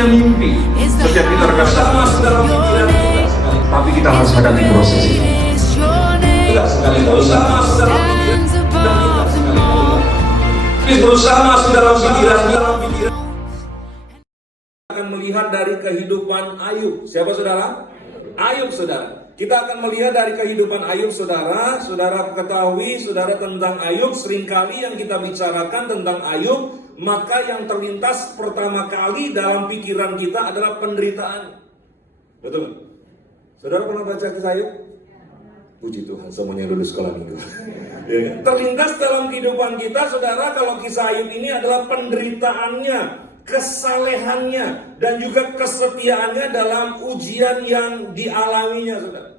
punya mimpi. Setiap kita bersama dalam pikiran kita sekali. Tapi kita harus hadapi proses ini. Tidak sekali bersama dalam pikiran dan kita sekali bersama dalam pikiran. Akan melihat dari kehidupan Ayub. Siapa saudara? Ayub saudara. Kita akan melihat dari kehidupan Ayub saudara. Saudara ketahui saudara tentang Ayub. Seringkali yang kita bicarakan tentang Ayub, maka yang terlintas pertama kali dalam pikiran kita adalah penderitaan. Betul? Saudara pernah baca kisah Ayub? Puji Tuhan, semuanya lulus sekolah minggu. Terlintas dalam kehidupan kita saudara, kalau kisah Ayub ini adalah penderitaannya, kesalehannya, dan juga kesetiaannya dalam ujian yang dialaminya saudara.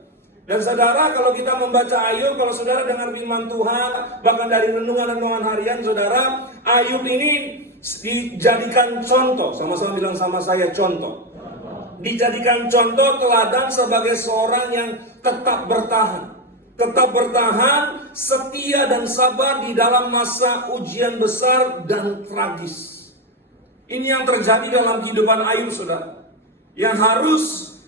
Dan saudara, kalau kita membaca Ayub, kalau saudara dengar firman Tuhan, bahkan dari renungan harian saudara, Ayub ini dijadikan contoh. Sama-sama bilang sama saya, contoh. Dijadikan contoh teladan sebagai seorang yang tetap bertahan. Tetap bertahan, setia dan sabar di dalam masa ujian besar dan tragis. Ini yang terjadi dalam kehidupan Ayub saudara. Yang harus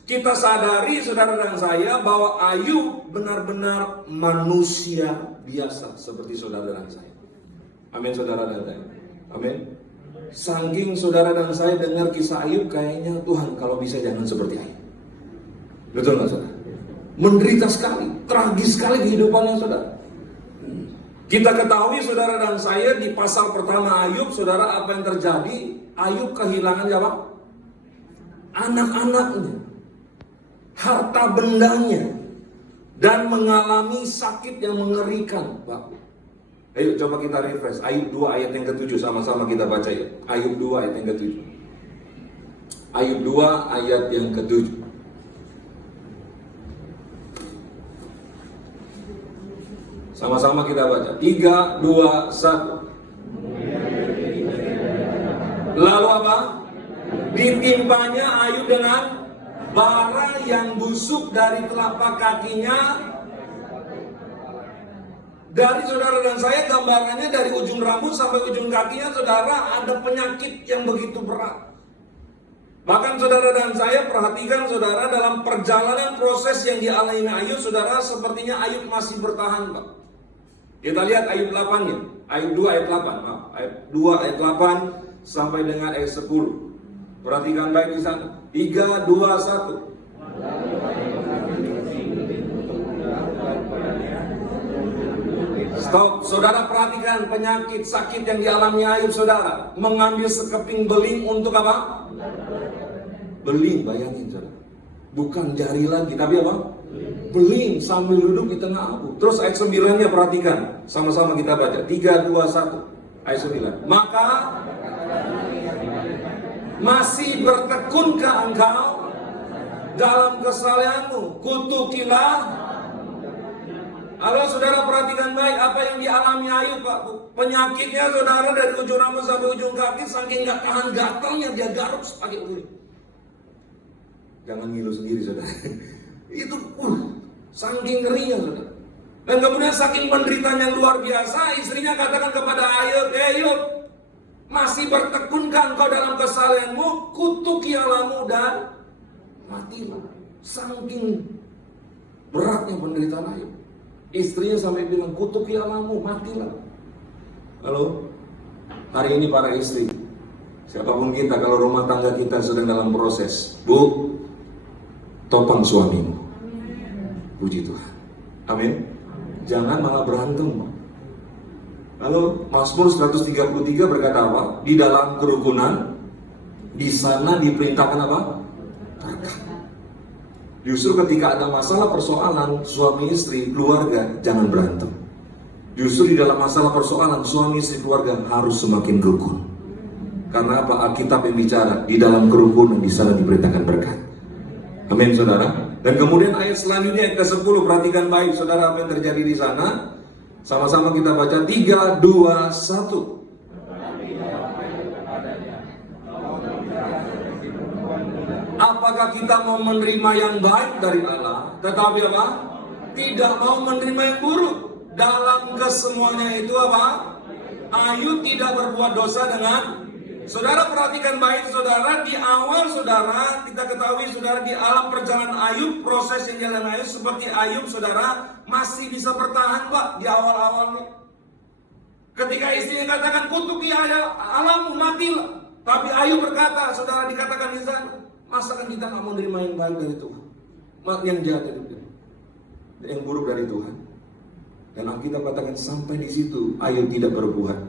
kita sadari saudara dan saya, bahwa Ayub benar-benar manusia biasa seperti saudara dan saya. Amin saudara dan saya. Amin. Saking saudara dan saya dengar kisah Ayub, kayaknya Tuhan kalau bisa jangan seperti Ayub. Betul nggak saudara? Menderita sekali, tragis sekali kehidupannya saudara. Kita ketahui saudara dan saya di pasal pertama Ayub, saudara, apa yang terjadi? Ayub kehilangan apa? Anak-anaknya, harta bendanya, dan mengalami sakit yang mengerikan, Pak. Ayo coba kita refresh. Ayub 2 ayat yang ke-7, sama-sama kita baca ya. Ayub 2 ayat yang ke-7. Ayub 2 ayat yang ke-7. Sama-sama kita baca. 3, 2, 1. Lalu apa? Ditimpanya Ayub dengan bara yang busuk dari telapak kakinya. Dari saudara dan saya, gambarannya dari ujung rambut sampai ujung kakinya saudara, ada penyakit yang begitu berat. Bahkan saudara dan saya perhatikan saudara, dalam perjalanan proses yang dialami Ayub saudara, sepertinya Ayub masih bertahan, Pak. Kita lihat Ayub 8-nya. Ayub 2 ayat 8. Ayub 2 ayat 8 sampai dengan ayat 10. Perhatikan baik di sana. 3, 2, 1. Stop, saudara perhatikan penyakit sakit yang dialami Ayub saudara. Mengambil sekeping beling untuk apa? Beling, bayangin saudara. Bukan jari lagi, tapi apa? Beling sambil duduk di tengah abu. Terus ayat 9-nya perhatikan. Sama-sama kita baca. 3, 2, 1. Ayat 9. Maka masih bertekunkah engkau dalam kesalehanmu? Kutukilah. Kalau saudara perhatikan baik apa yang dialami Ayub, Pak. Penyakitnya saudara dari ujung rambut sampai ujung kaki, saking gak tahan gatalnya dia garuk pakai uling. Jangan ngilu sendiri saudara. Itu saking ngerinya saudara. Dan kemudian saking penderitaannya yang luar biasa, istrinya katakan kepada Ayub, Ayub, masih bertekunkah engkau dalam kesalehanmu? Kutukialamu dan matilah. Saking beratnya penderitaan Ayub. Istrinya sampai bilang, kutuki alamu, matilah. Halo, hari ini para istri, siapapun kita, kalau rumah tangga kita sedang dalam proses, Bu, topang suamimu. Puji Tuhan. Amin. Jangan malah berantem. Halo, Mazmur 133 berkata apa? Di dalam kerukunan, di sana diperintahkan apa? Berkat. Justru ketika ada masalah persoalan suami istri, keluarga, jangan berantem. Justru di dalam masalah persoalan suami istri keluarga harus semakin rukun. Karena apa? Alkitab yang bicara, di dalam kerukunan di sana diperintahkan berkat. Amin saudara. Dan kemudian ayat selanjutnya ayat ke-10, perhatikan baik saudara apa yang terjadi di sana. Sama-sama kita baca 3, 2, 1. Apakah kita mau menerima yang baik dari Allah, tetapi apa? Tidak mau menerima yang buruk. Dalam kesemuanya itu apa? Ayub tidak berbuat dosa dengan Saudara perhatikan baik saudara, di awal saudara, kita ketahui saudara di alam perjalanan Ayub, proses yang jalan Ayub seperti Ayub saudara masih bisa bertahan Pak di awal-awalnya. Ketika istrinya katakan kutuki alammu matilah, tapi Ayub berkata, saudara dikatakan di sana, masakan kita nggak mau nerima yang baik dari Tuhan, yang jahat dari Tuhan, yang buruk dari Tuhan. Dan Alkitab katakan sampai di situ Ayub tidak berbuat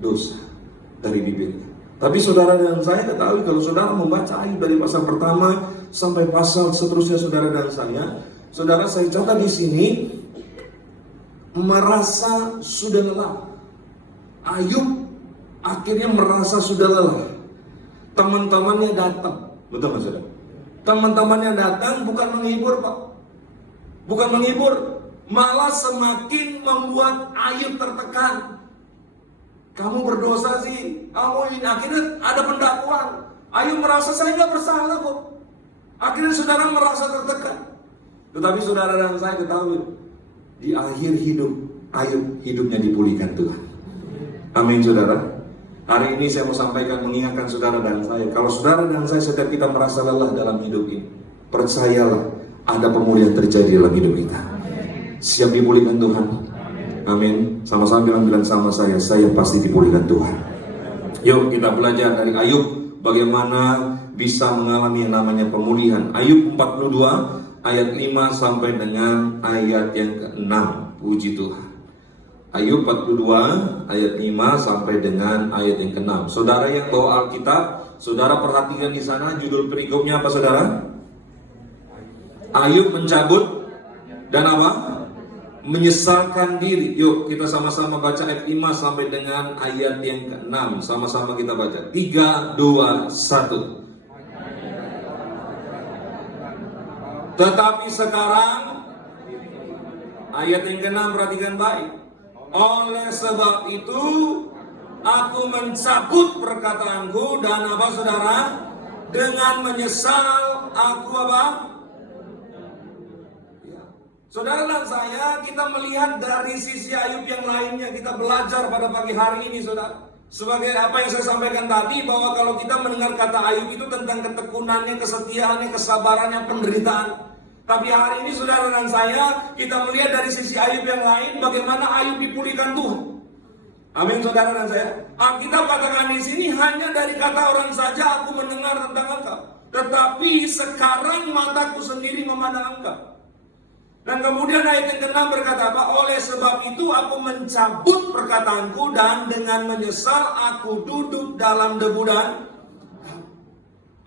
dosa dari bibirnya. Tapi saudara dan saya ketahui kalau saudara membaca Ayub dari pasal pertama sampai pasal seterusnya saudara dan saya catat di sini merasa sudah lelah. Ayub akhirnya merasa sudah lelah. Teman-temannya datang, betul nggak saudara? Teman-temannya datang bukan menghibur Pak, bukan menghibur, malah semakin membuat Ayub tertekan. Kamu berdosa sih, kamu ini. Akhirnya ada pendakwaan. Ayub merasa saya nggak bersalah kok. Akhirnya saudara merasa tertekan. Tetapi saudara dan saya ketahui di akhir hidup Ayub hidupnya dipulihkan Tuhan. Amin saudara. Hari ini saya mau sampaikan mengingatkan saudara dan saya, kalau saudara dan saya setiap kita merasa lelah dalam hidup ini, percayalah ada pemulihan terjadi dalam hidup kita. Siap dipulihkan Tuhan. Amin. Sama-sama bilang sama saya pasti dipulihkan Tuhan. Yuk kita belajar dari Ayub bagaimana bisa mengalami yang namanya pemulihan. Ayub 42 ayat 5 sampai dengan ayat yang ke-6. Puji Tuhan. Ayub 42 ayat 5 sampai dengan ayat yang ke-6. Saudara yang bawa Alkitab, saudara perhatikan di sana judul perikopnya apa saudara? Ayub mencabut dan apa? Menyesalkan diri. Yuk kita sama-sama baca ayat 5 sampai dengan ayat yang ke-6. Sama-sama kita baca. 3, 2, 1. Tetapi sekarang ayat yang ke-6 perhatikan baik. Oleh sebab itu aku mencabut perkataanku dan apa saudara? Dengan menyesal aku apa? Saudara dan saya, kita melihat dari sisi Ayub yang lainnya. Kita belajar pada pagi hari ini saudara. Sebagai apa yang saya sampaikan tadi, bahwa kalau kita mendengar kata Ayub itu tentang ketekunannya, kesetiaannya, kesabarannya, penderitaan. Tapi hari ini saudara dan saya, kita melihat dari sisi Ayub yang lain, bagaimana Ayub dipulihkan Tuhan. Amin saudara dan saya. Alkitab katakan di sini, hanya dari kata orang saja aku mendengar tentang engkau, tetapi sekarang mataku sendiri memandang engkau. Dan kemudian ayat yang ke-6 berkata apa? Oleh sebab itu aku mencabut perkataanku dan dengan menyesal aku duduk dalam debu dan.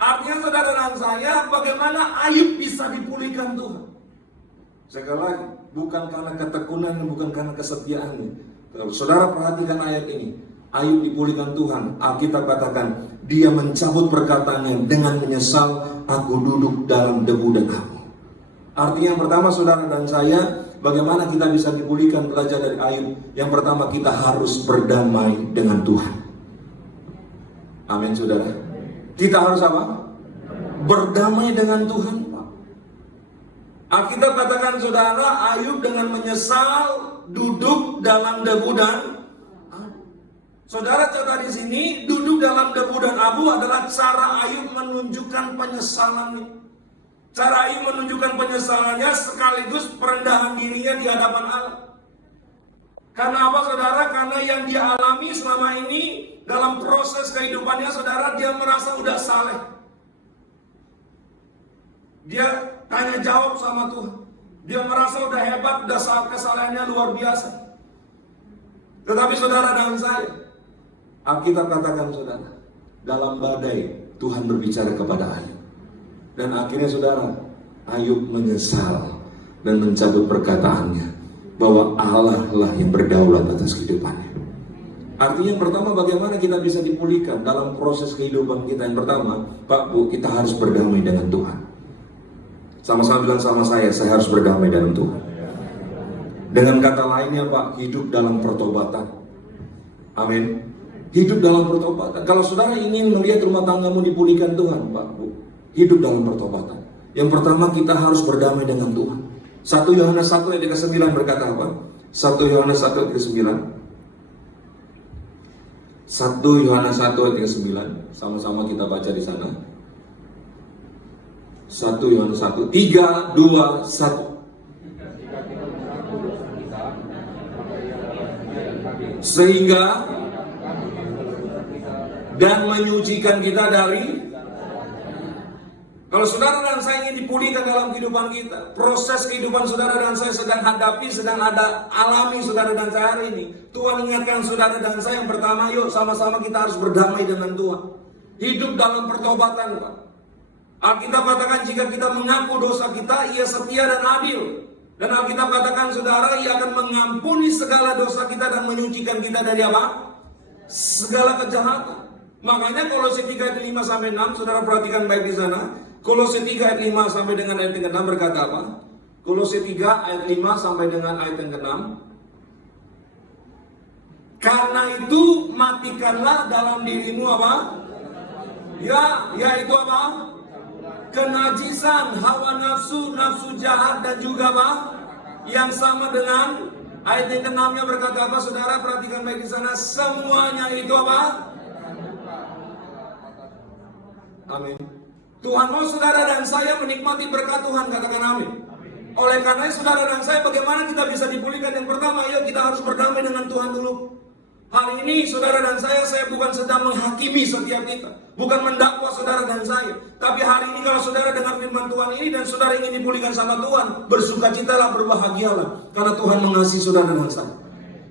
Artinya saudara dan saya, bagaimana Ayub bisa dipulihkan Tuhan? Sekali lagi, bukan karena ketekunan, bukan karena kesetiaannya. Saudara perhatikan ayat ini. Ayub dipulihkan Tuhan. Alkitab katakan, dia mencabut perkataannya dengan menyesal aku duduk dalam debu dan abu. Artinya yang pertama saudara dan saya, bagaimana kita bisa dipulihkan belajar dari Ayub. Yang pertama kita harus berdamai dengan Tuhan. Amin saudara. Kita harus apa? Berdamai dengan Tuhan Pak. Alkitab katakan saudara, Ayub dengan menyesal duduk dalam debu dan abu. Saudara catat di sini, duduk dalam debu dan abu adalah cara Ayub menunjukkan penyesalannya. Cara Ayub menunjukkan penyesalannya sekaligus perendahan dirinya di hadapan Allah. Karena apa saudara? Karena yang dia alami selama ini dalam proses kehidupannya saudara, dia merasa udah saleh. Dia tanya jawab sama Tuhan. Dia merasa udah hebat, udah kesalahannya luar biasa. Tetapi saudara dan saya, Alkitab katakan saudara, dalam badai Tuhan berbicara kepada Ayub. Dan akhirnya saudara, Ayub menyesal dan mencabut perkataannya bahwa Allah lah yang berdaulat atas kehidupannya. Artinya yang pertama, bagaimana kita bisa dipulihkan dalam proses kehidupan kita. Yang pertama, Pak Bu, kita harus berdamai dengan Tuhan. Sama-sama bilang sama saya harus berdamai dengan Tuhan. Dengan kata lainnya Pak, hidup dalam pertobatan. Amin. Hidup dalam pertobatan. Kalau saudara ingin melihat rumah tanggamu dipulihkan Tuhan, Pak Bu, hidup dalam pertobatan. Yang pertama kita harus berdamai dengan Tuhan. 1 Yohanes 1 ayat ke-9 berkata apa? 1 Yohanes 1 ayat ke-9. 1 1 Yohanes 1 ayat 9, sama-sama kita baca di sana. 1 Yohanes 1, 3, 2, 1. Sehingga dan menyucikan kita dari. Kalau saudara dan saya ingin dipulihkan dalam kehidupan kita, proses kehidupan saudara dan saya sedang hadapi, sedang ada alami saudara dan saya hari ini, Tuhan ingatkan saudara dan saya yang pertama, yuk sama-sama kita harus berdamai dengan Tuhan. Hidup dalam pertobatan, Pak. Alkitab katakan jika kita mengaku dosa kita, Ia setia dan adil. Dan Alkitab katakan saudara, Ia akan mengampuni segala dosa kita dan menyucikan kita dari apa? Segala kejahatan. Makanya Kolose 3 ayat 5 sampai 6, saudara perhatikan baik di sana. Kolose 3 ayat 5 sampai dengan ayat yang ke-6 berkata apa? Kolose 3 ayat 5 sampai dengan ayat yang ke-6. Karena itu matikanlah dalam dirimu apa? Yaitu apa? Kenajisan, hawa nafsu, nafsu jahat dan juga apa? Yang sama dengan ayat yang ke-6-nya berkata apa? Saudara perhatikan baik di sana. Semuanya itu apa? Amin. Tuhan mau saudara dan saya menikmati berkat Tuhan, katakan amin. Oleh karena saudara dan saya, bagaimana kita bisa dipulihkan? Yang pertama, yuk kita harus berdamai dengan Tuhan dulu. Hari ini saudara dan saya bukan sedang menghakimi setiap kita, bukan mendakwa saudara dan saya. Tapi hari ini kalau saudara dengar firman Tuhan ini dan saudara ingin dipulihkan sama Tuhan, bersukacitalah, berbahagialah, karena Tuhan mengasihi saudara dan saya.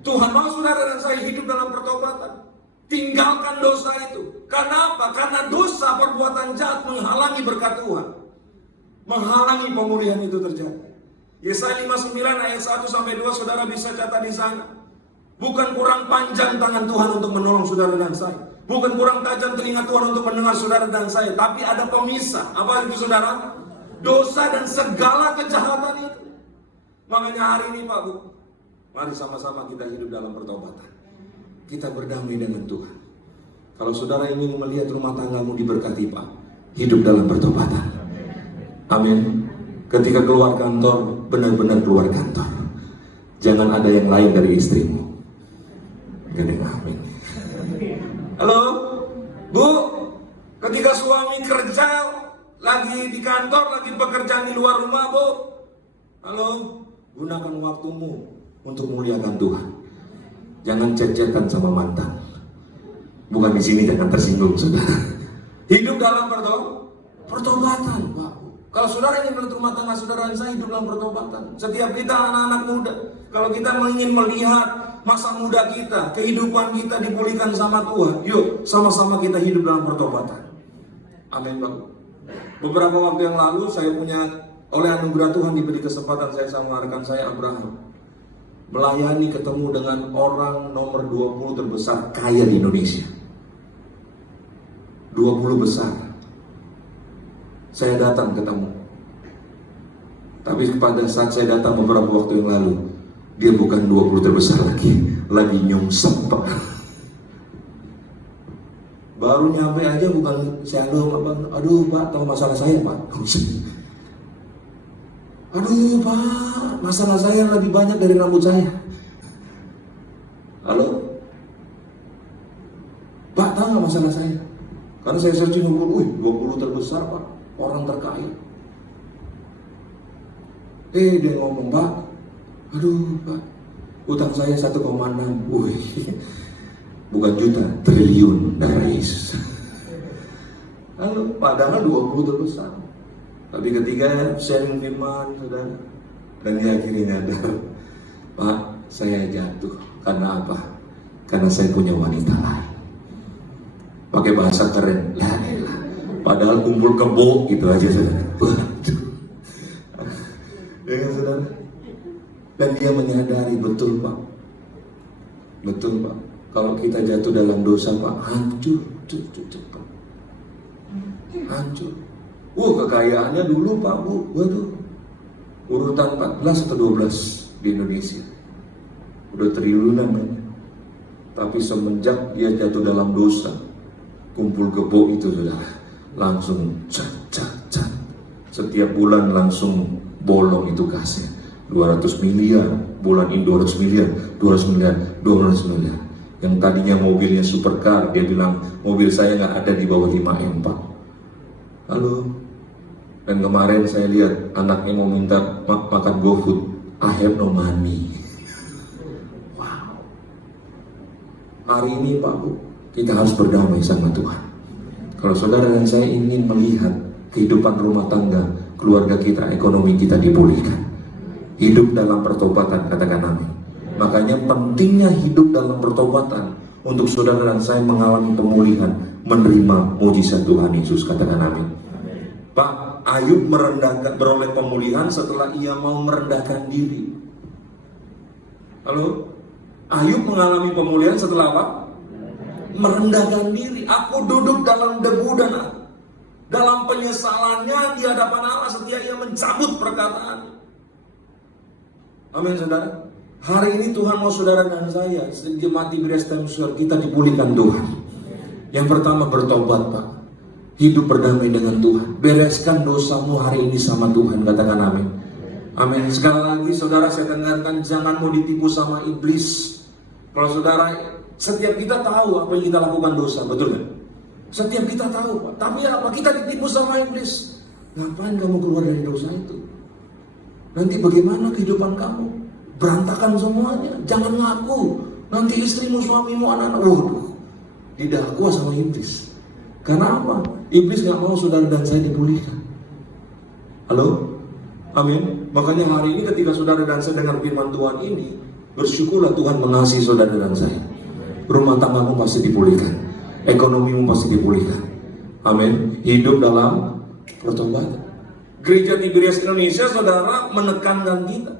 Tuhan mau saudara dan saya hidup dalam pertobatan. Tinggalkan dosa itu. Karena apa? Karena dosa, perbuatan jahat menghalangi berkat Tuhan, menghalangi pemulihan itu terjadi. Yesaya 59 ayat 1 sampai 2 saudara bisa catat di sana. Bukan kurang panjang tangan Tuhan untuk menolong saudara dan saya, bukan kurang tajam telinga Tuhan untuk mendengar saudara dan saya, tapi ada pemisah. Apa itu saudara? Dosa dan segala kejahatan itu. Makanya hari ini Pak Bu, mari sama-sama kita hidup dalam pertobatan. Kita berdamai dengan Tuhan. Kalau saudara ingin melihat rumah tanggamu diberkati Pak, hidup dalam pertobatan. Amin. Ketika keluar kantor, benar-benar keluar kantor. Jangan ada yang lain dari istrimu. Gede, amin. Halo, Bu. Ketika suami kerja, lagi di kantor, lagi pekerjaan di luar rumah, Bu. Halo, gunakan waktumu untuk muliakan Tuhan. Jangan chat-chatan sama mantan. Bukan di sini, jangan tersinggung, saudara. Hidup dalam pertobatan, Pak. Kalau saudara ingin melihat rumah tangga saudara dan saya hidup dalam pertobatan. Setiap kita anak-anak muda, kalau kita ingin melihat masa muda kita, kehidupan kita dipulihkan sama Tuhan, yuk sama-sama kita hidup dalam pertobatan. Amin, Pak. Beberapa waktu yang lalu saya punya, oleh anugerah Tuhan diberi kesempatan saya sama rekan saya Abraham, melayani ketemu dengan orang nomor 20 terbesar kaya di Indonesia. 20 besar. Saya datang ketemu. Tapi pada saat saya datang beberapa waktu yang lalu, dia bukan 20 terbesar lagi nyungsep Pak. Baru nyampe aja bukan shalom Abang. Aduh Pak, tahu masalah saya Pak. Aduh Pak, masalah saya lebih banyak dari rambut saya. Halo? Pak, tahu nggak masalah saya? Karena saya searching Google, 20 terbesar Pak, orang terkaya. Dia ngomong, Pak, aduh Pak, utang saya 1,6. Bukan juta, triliun darah Yesus. Halo, padahal 20 terbesar. Tapi ketika sharing firman, saudara, dan dia akhirnya nyadar, Pak, saya jatuh. Karena apa? Karena saya punya wanita lain. Pakai bahasa keren, lah. Padahal kumpul kebo gitu aja, saudara. Ya kan, saudara? Dan dia menyadari, betul Pak. Betul Pak. Kalau kita jatuh dalam dosa Pak, hancur. Pak. Hancur. Kekayaannya dulu Pak Bu, waduh, urutan 14 atau 12 di Indonesia, udah triliunan kan. Tapi semenjak dia jatuh dalam dosa, kumpul kebo itu sudah langsung cat. Setiap bulan langsung bolong itu kasnya 200 miliar, bulan ini 200 miliar. Yang tadinya mobilnya supercar, dia bilang mobil saya nggak ada di bawah 5M Pak. Halo. Dan kemarin saya lihat anaknya mau minta makan GoFood, I have no money. Wow. Hari ini Pak Bu, kita harus berdamai sama Tuhan. Kalau saudara dan saya ingin melihat kehidupan rumah tangga, keluarga kita, ekonomi kita dipulihkan, hidup dalam pertobatan, katakan amin. Makanya pentingnya hidup dalam pertobatan untuk saudara dan saya mengalami pemulihan, menerima mujizat Tuhan Yesus, katakan amin. Pak, Ayub beroleh pemulihan setelah ia mau merendahkan diri. Halo? Ayub mengalami pemulihan setelah apa? Merendahkan diri. Aku duduk dalam debu dan dalam penyesalannya di hadapan Allah setia ia mencabut perkataan. Amin saudara. Hari ini Tuhan mau saudara dan saya jemaat Tiberias Tamsur kita dipulihkan Tuhan. Yang pertama bertobat Pak. Hidup berdamai dengan Tuhan. Bereskan dosamu hari ini sama Tuhan, katakan amin. Amin. Sekali lagi saudara saya tekankan, jangan mau ditipu sama iblis. Kalau saudara, setiap kita tahu apa yang kita lakukan dosa, betul kan? Setiap kita tahu Pak. Tapi apa? Kita ditipu sama iblis. Ngapain kamu keluar dari dosa itu? Nanti bagaimana kehidupan kamu? Berantakan semuanya. Jangan ngaku. Nanti istrimu, suamimu, anak-anak. Waduh. Didakwa sama iblis. Karena apa? Iblis gak mau saudara dan saya dipulihkan. Halo? Amin. Makanya hari ini ketika saudara dan saya dengar firman Tuhan ini, bersyukurlah Tuhan mengasihi saudara dan saya. Rumah tanggamu pasti dipulihkan. Ekonomimu pasti dipulihkan. Amin. Hidup dalam pertobatan. Gereja Tiberias Indonesia saudara menekankan kita.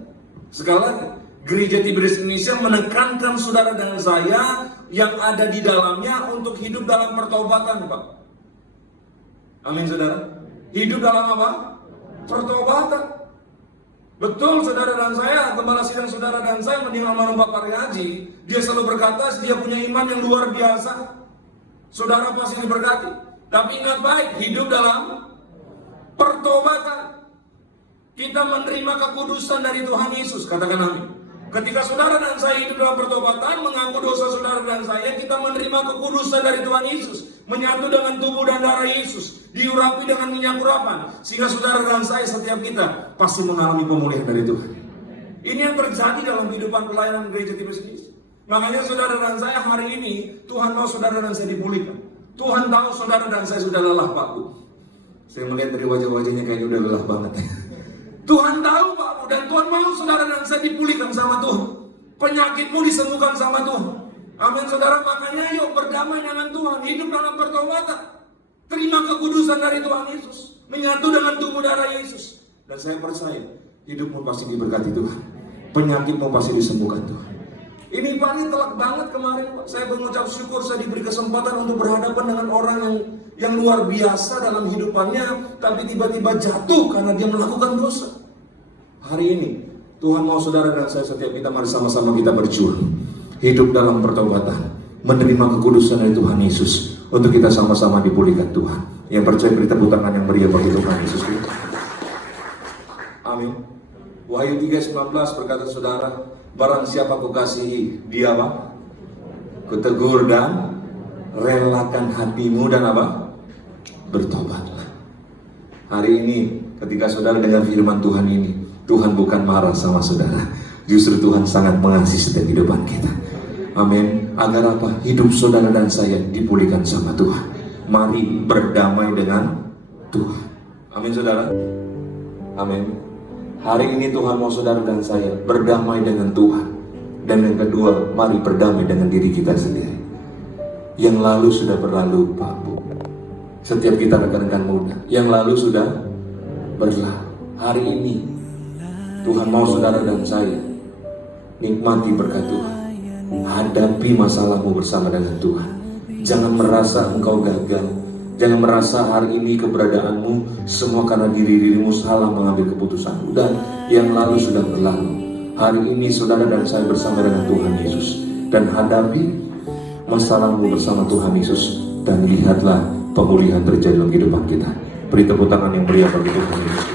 Sekali lagi, Gereja Tiberias Indonesia menekankan saudara dan saya yang ada di dalamnya untuk hidup dalam pertobatan Pak. Amin saudara. Hidup dalam apa? Pertobatan. Betul saudara dan saya, gembala sidang saudara dan saya mendengar almarhum Pak Paryaji, dia selalu berkata dia punya iman yang luar biasa. Saudara pasti diberkati. Tapi ingat baik, hidup dalam pertobatan. Kita menerima kekudusan dari Tuhan Yesus, katakan amin. Ketika saudara dan saya hidup dalam pertobatan, mengaku dosa saudara dan saya, kita menerima kekudusan dari Tuhan Yesus, menyatu dengan tubuh dan darah Yesus, diurapi dengan minyak urapan, sehingga saudara dan saya setiap kita pasti mengalami pemulihan dari Tuhan. Ini yang terjadi dalam kehidupan pelayanan gereja Tiberias Indonesia. Makanya saudara dan saya hari ini, Tuhan mau saudara dan saya dipulihkan. Tuhan tahu saudara dan saya sudah lelah Pak Bu. Saya melihat dari wajah-wajahnya kayaknya udah lelah banget. Tuhan tahu Pak Bu, dan Tuhan mau saudara dan saya dipulihkan sama Tuhan. Penyakitmu disembuhkan sama Tuhan. Amin saudara, makanya yuk berdamai dengan Tuhan, hidup dalam pertobatan. Terima kekudusan dari Tuhan Yesus, menyatu dengan tubuh darah Yesus. Dan saya percaya, hidupmu pasti diberkati Tuhan. Penyakitmu pasti disembuhkan Tuhan. Ini Pak, ini telak banget kemarin Pak. Saya mengucap syukur saya diberi kesempatan untuk berhadapan dengan orang yang luar biasa dalam hidupannya, tapi tiba-tiba jatuh karena dia melakukan dosa. Hari ini Tuhan mau saudara dan saya setiap kita mari sama-sama kita berjuang hidup dalam pertobatan, menerima kekudusan dari Tuhan Yesus untuk kita sama-sama dipulihkan Tuhan. Yang percaya beri tepuk tangan yang meriah bagi Tuhan Yesus. Amin. Wahyu 3:19 berkata saudara, barang siapa kukasihi, dia apa? Kutegur dan relakan hatimu dan apa? Bertobatlah. Hari ini ketika saudara dengar firman Tuhan ini, Tuhan bukan marah sama saudara. Justru Tuhan sangat mengasihi setiap kehidupan kita. Amin. Agar apa? Hidup saudara dan saya dipulihkan sama Tuhan. Mari berdamai dengan Tuhan. Amin saudara. Amin. Hari ini Tuhan mau saudara dan saya berdamai dengan Tuhan. Dan yang kedua, mari berdamai dengan diri kita sendiri. Yang lalu sudah berlalu Pak Bu. Setiap kita rekan-rekan muda, yang lalu sudah berlalu. Hari ini Tuhan mau saudara dan saya nikmati berkat Tuhan. Hadapi masalahmu bersama dengan Tuhan. Jangan merasa engkau gagal. Jangan merasa hari ini keberadaanmu semua karena dirimu salah mengambil keputusan. Dan yang lalu sudah berlalu. Hari ini saudara dan saya bersama dengan Tuhan Yesus. Dan hadapi masalahmu bersama Tuhan Yesus. Dan lihatlah pemulihan terjadi dalam kehidupan kita. Beri tepuk tangan yang meriah bagi Tuhan Yesus.